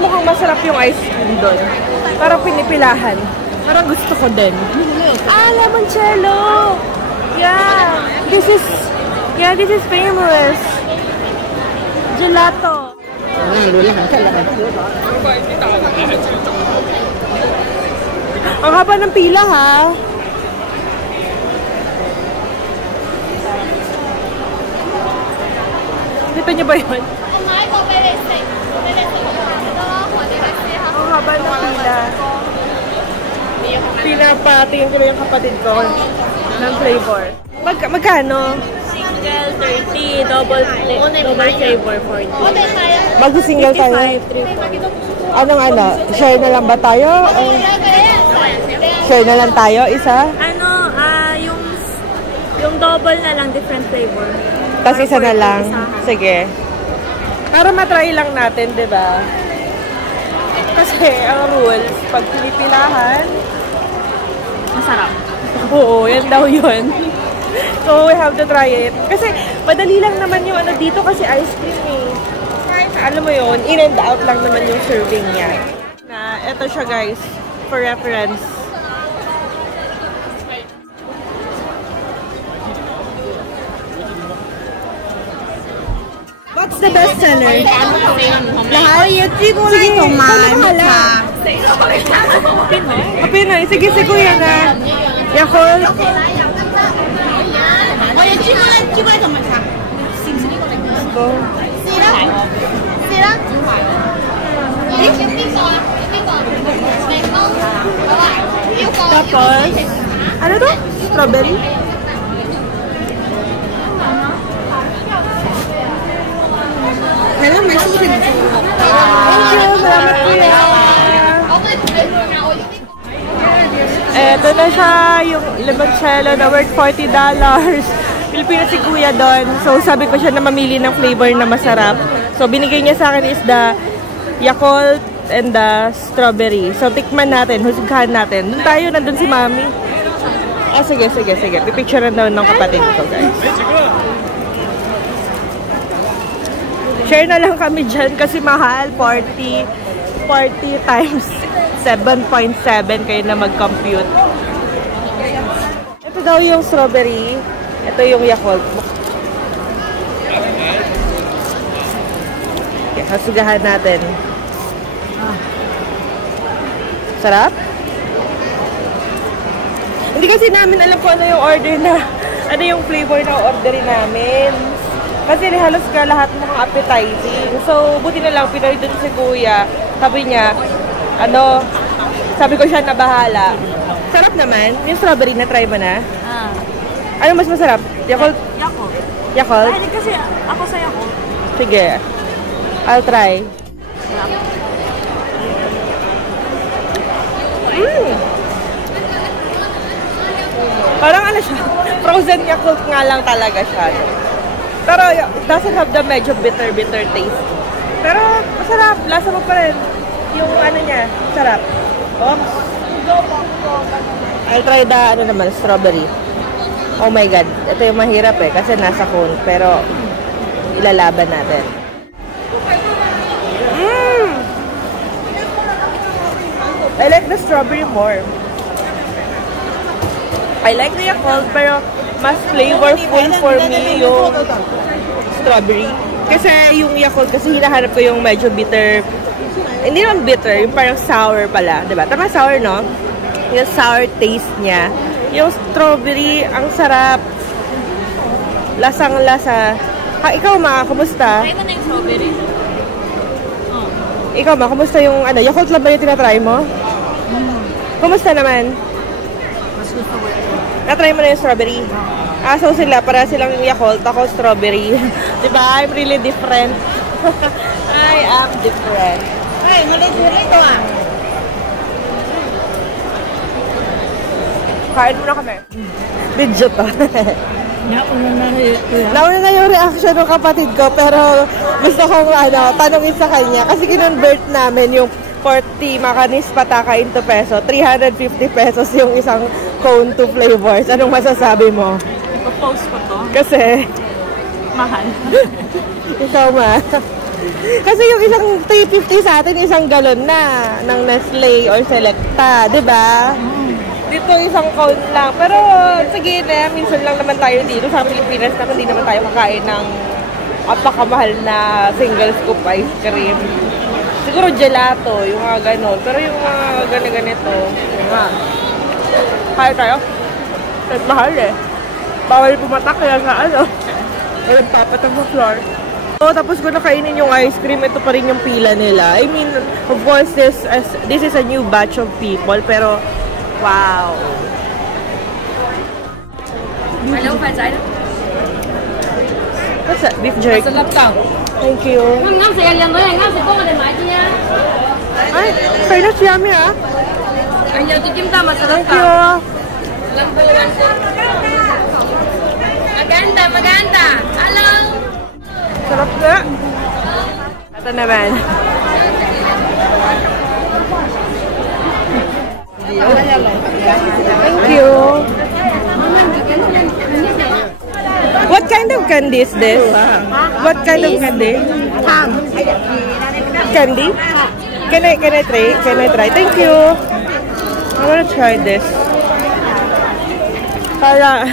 mukhang masarap yung ice cream doon. Parang pinipilahan. Parang gusto ko din. Limoncello! Yeah! This is famous. Gelato. Ang haba ng pila, ha? Kita niyo ba yun? Ang haba ng pila. Pinapatingin ko na yung kapatid ko ng flavor. Magkano? Single 30, double flavor 40. Mag-single tayo? 55, 3. Anong share na lang ba tayo? Share na lang tayo, isa? Yung double na lang, different flavor. Tapos isa na lang? Sige. Para matry lang natin, di ba? Kasi ang rules, pag pinipilahan, masarap. Oo, yan daw yun. So, we have to try it. Kasi, madali lang naman yung dito kasi ice cream eh. Alam mo yun, in and out lang naman yung serving niya. Ito siya guys, for reference. What's the best seller? Lahat? Sige, Pinoy. Sige, kuya na. Yakult. Tapos, ano to? Strawberry? Hello, may susi na. Thank you, salamat kuya. Eto na siya, yung limoncello na worth $40. Pilipinas si kuya doon. So, sabi ko siya na mamili ng flavor na masarap. So, binigay niya sa akin is the Yakult and the strawberry. So, tikman natin, husgahan natin. Doon tayo, nandun si mami. Sige. Pipicturean daw ng kapatid ko, guys. Share na lang kami dyan kasi mahal. 40 times 7.7 kayo na mag-compute. Ito daw yung strawberry. Ito yung Yakult. Okay, hasugahan natin. Sarap? Hindi kasi namin alam kung ano yung order na, ano yung flavor na orderin namin. Kasi halos ka lahat ng appetizing. So, buti na lang, pinoy dun si kuya. Sabi niya, sabi ko siya na bahala. Sarap naman. Yung strawberry na try mo na? Ano mas masarap? Yakult? Yakult? Ay, kasi ako sa Yakult. Sige. I'll try. Parang ano siya? Frozen Yakult nga lang talaga siya. Pero it doesn't have the medyo bitter taste. Pero masarap. Lasa mo pa rin. Yung ano niya, sarap. Oops. I'll try the naman, strawberry. Oh my god. Ito yung mahirap eh. Kasi nasa cone. Pero ilalaban natin. I like the strawberry more. I like the Yakult, pero mas flavorful for me yung strawberry. Kasi yung Yakult, kasi hinahanap ko yung medyo bitter. Hindi naman bitter, yung parang sour pala. Diba? Tama sour, no? Yung sour taste niya. Yung strawberry, ang sarap. Lasang-lasa. Ikaw ma, kumusta? Try mo na yung strawberry. Ikaw ma, kumusta yung Yakult lang ba yung tinatry mo? Kumusta naman? Mas gusto ko ito. Na-try mo na yung strawberry? So sila, para silang Yakult, ako strawberry. Diba? I'm really different. I am different. Ay, mali ito ah. Kain muna kami. Video to. Nauna na yung reaction ng kapatid ko, pero gusto kong tanongin sa kanya. Kasi kinonvert namin yung 40 makanis pataka into peso. 350 pesos yung isang cone to flavors. Anong masasabi mo? Ipo-post ko to. Kasi? Mahal. Ikaw ma? Kasi yung isang 350 sa atin, isang galon na ng Nestle or Selecta, di ba? Dito isang cone lang. Pero sige na, minsan lang naman tayo dito sa Pilipinas na hindi naman tayo kakain ng apakamahal na single scoop ice cream. Siguro gelato, yung mga ganon. Pero yung mga ganito, yung mga kaya tayo. At mahal eh. Bawal pumatak kaya nga ano. Walang papatak sa floor. So, tapos ko nakainin yung ice cream, ito pa rin yung pila nila. I mean, of course, this is a new batch of people, pero wow. Hello, fans. What's that? Beef jerky. Thank you. Ay, fairness yummy ah. Thank you. Maganda. Hello. Sarap na. Ito naman. Thank you. What kind of candy is this? What kind of candy? Candy? Can I try? Can I try? Thank you. I wanna try this. Para,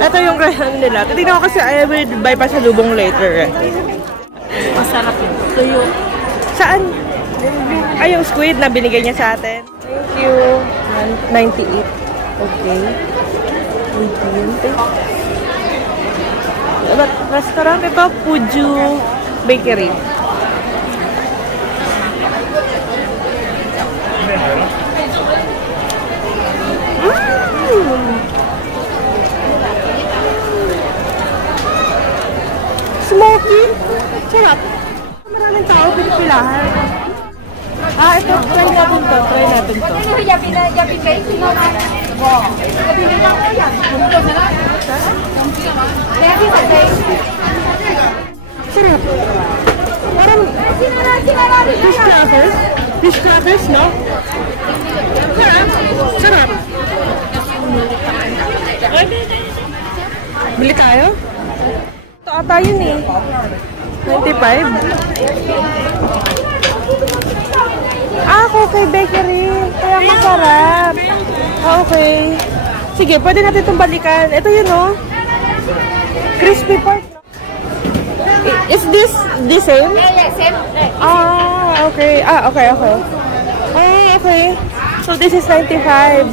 ito yung rahan nila. Titignan ko kasi I will buy pa sa lubong later. Masarap yun. Tuyo. Saan? Ay, yung squid na binigay niya sa atin. Thank you. 98. Okay. Thank you. Restaurant ito, Puju Bakery. Smoky. Sarap. Maraming tao pinipilahan. Ito. Try natin to. Sarap. Parang fish crackers. Fish crackers, no? Sarap. Bili tayo? Ito ata yun eh. 95. Okay, bakery. Kaya masarap. Okay. Sige, pwede natin itong balikan. Ito yun, no? Crispy pork. Is this the same? Yeah, same. Okay. Okay. Okay. So, this is 95.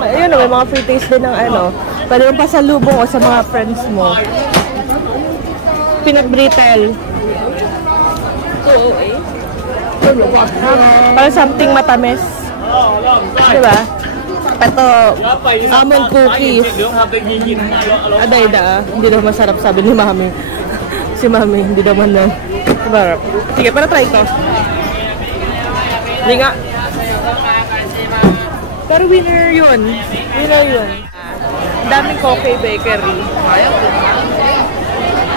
Ayun, may mga free taste din ng ano. Pwede yung pasalubong o sa mga friends mo. Peanut brittle. 208. Parang something matamis. Diba? Ito, almond cookies. Aday-da. Hindi daw masarap, sabi ni Mami. Si Mami, hindi naman na. Masarap. Sige, para try ko. Hindi nga. Pero winner yun. Daming Coffee Bakery.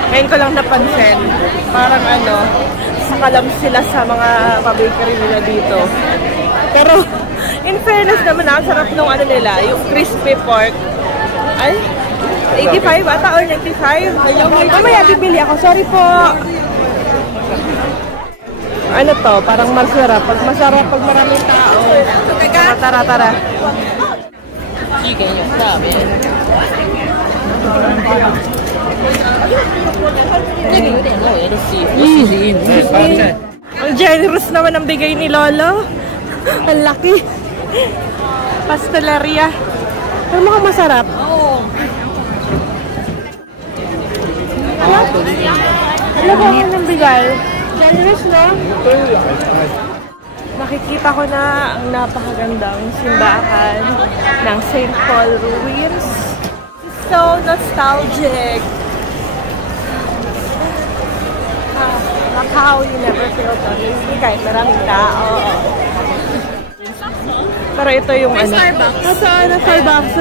Ngayon ko lang napansin. Parang ano, sakalam sila sa mga pa-bakery nila dito. Pero, in fairness naman, ang sarap nung ano nila, yung crispy pork. Ay, 85 ata or 95? Mamaya bibili ako. Sorry po. Ano to? Parang masarap. Pag masarap, pag maraming tao. Tara. Ang generous naman ang bigay ni Lolo. Ang laki. Pasteleria. Pero mukhang masarap. Ano ba ang bigay? Generous, no? Nakikita ko na ang napakagandang simbahan ng St. Paul Ruins. So nostalgic. Macau, you never feel honestly kahit maraming tao. Pero ito yung ano. Starbucks. Starbucks.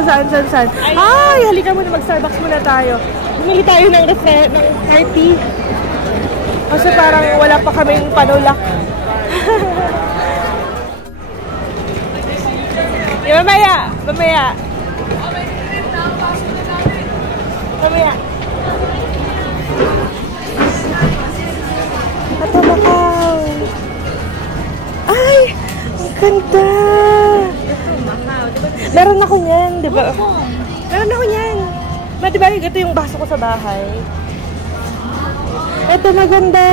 Saan? Ay, halika muna. Mag-Starbucks muna tayo. Bumili tayo ng party. Kasi parang wala pa kaming panulak. Mamaya. ganda! Meron ako niyan, di ba? Meron ako niyan. Di ba, ito yung baso ko sa bahay. Ito maganda.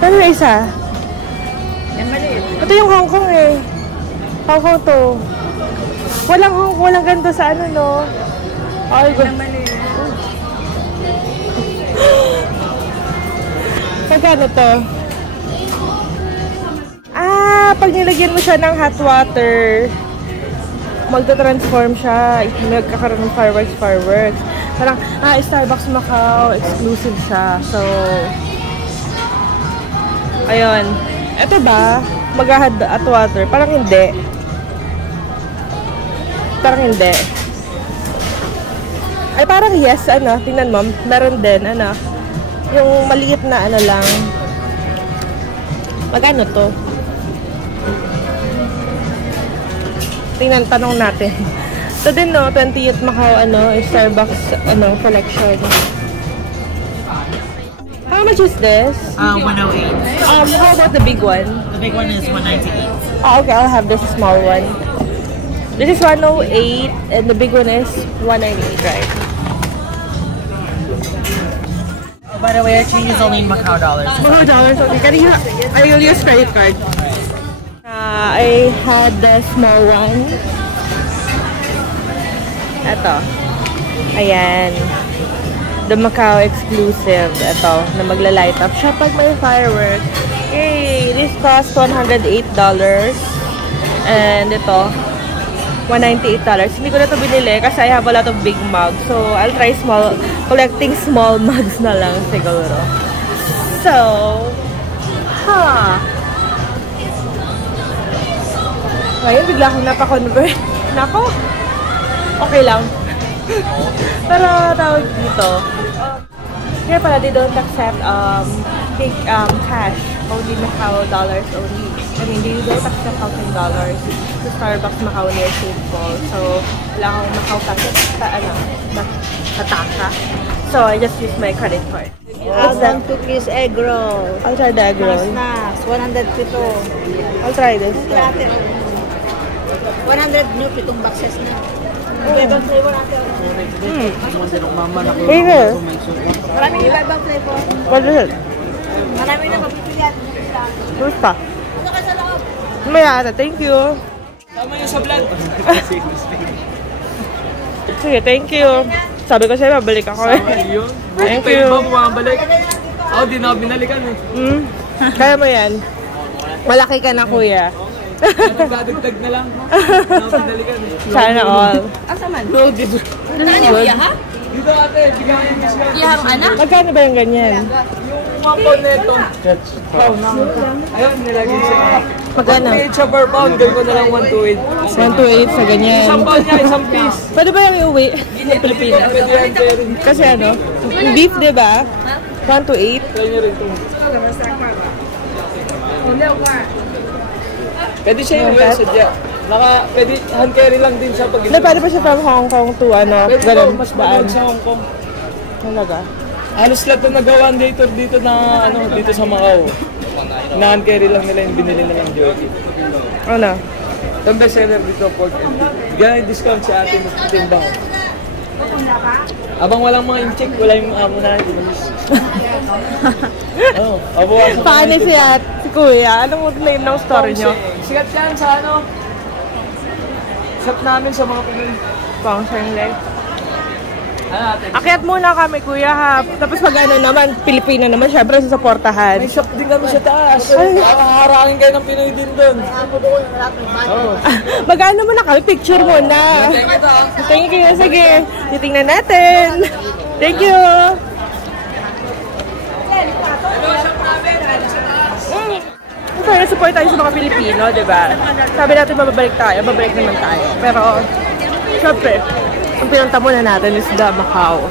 Ano na isa? Ito yung Hong Kong eh. Hong Kong to. Walang ganito sa ano, no? Ay, magkano to? Pag nilagyan mo siya ng hot water, magta-transform siya. Magkakaroon ng fireworks. Parang, Starbucks Macau, exclusive siya. So, ayun. Ito ba? Mag-hot water? Parang hindi. Ay, parang yes, ano, tingnan mo, meron din, ano, yung maliit na, ano lang. Magkano to? Tingnan, tanong natin. Ito din, no, 20th Macau, ano, Starbucks, ano, collection. How much is this? 108. How about the big one? The big one is 198. Oh, okay, I'll have this small one. This is 108, and the big one is 198, right? By the way, our change is only in Macau dollars. Macau dollars, okay. I will use credit card. I had the small one. Ito. Ayan. The Macau exclusive. Ito, na magla-light up siya pag may fireworks. Yay! This cost $108. And ito, $198. Hindi ko na ito binili kasi I have a lot of big mugs. So, I'll try collecting small mugs na lang siguro. So, ngayon, bigla akong napakonvert. Nako! Okay lang. Pero, tawag dito. Kaya pala, they don't accept big cash. Only Macau dollars only. I mean, they don't accept $1,000 to Starbucks Macau near St. Paul. So, wala akong Macau cash sa taka. So, I just use my credit card. What's that? 1 cookies egg roll. I'll try the egg roll. Snacks, 102. I'll try this. 100 new, 7 boxes na. Iba-ibang flavor natin. Here. Maraming iba-ibang flavor. What is it? Maraming na mapipilihan. Fruit pa. Ano ka sa loob? Maya, thank you. Tama yung sa vlog. Sige, thank you. Sabi ko sa'yo, babalik ako eh. Yun. Thank you. Ba bumabalik? Ako, di na binalikan eh. Kaya mo yan. Malaki ka na, kuya. Nagdadagdag na lang. Di na binalikan eh. Sana all. No, dito. Saan yung iya, ha? Dito ate, bigyan yung discount. Iya ang anak? Magkano ba yung ganyan? Yung 1 pound na ito. Ayun, nilagay siya. Magkano? 128 siya per pound. Gawin ko na lang 128. 128 sa ganyan. Isang pound niya, isang piece. Pwede ba yung iuwi sa Pilipinas? Pwede yan, Terry. Kasi ano, yung beef, diba? 1 to 8. Kaya niyo rin ito. Pwede siya yung sadya. Pwede hand carry lang din sa pag-ibig. Hindi, pwede pa siya from Hong Kong to ano, Pwede ganun, po, mas daan. mabulag sa Hong Kong. Talaga? Halos lahat na nagawa dito na dito sa Macau. Na hand carry lang nila yung binili nilang jerky. Ano? Yung best seller dito, pork and beef. Bigyan yung discount sa ating timbang. Abang walang mga in-check, wala yung amo na Oo, abawasan. Paano si Kuya? Anong name ng story nyo? Sikat yan sa shop namin sa mga Pinoy. Pang Shanghai. Ano natin? Akyat muna kami, Kuya, ha? Tapos pag ano naman, Pilipina naman, syempre susuportahan. May shop din kami sa taas. Haharangin kayo ng Pinoy din doon. Oo. Mag-ano muna kami, picture muna. Thank you, sige. Titingnan natin. Thank you. Okay, support tayo sa mga Pilipino, di ba? Sabi natin babalik naman tayo. Pero, syempre, ang pinunta muna natin is the Macau.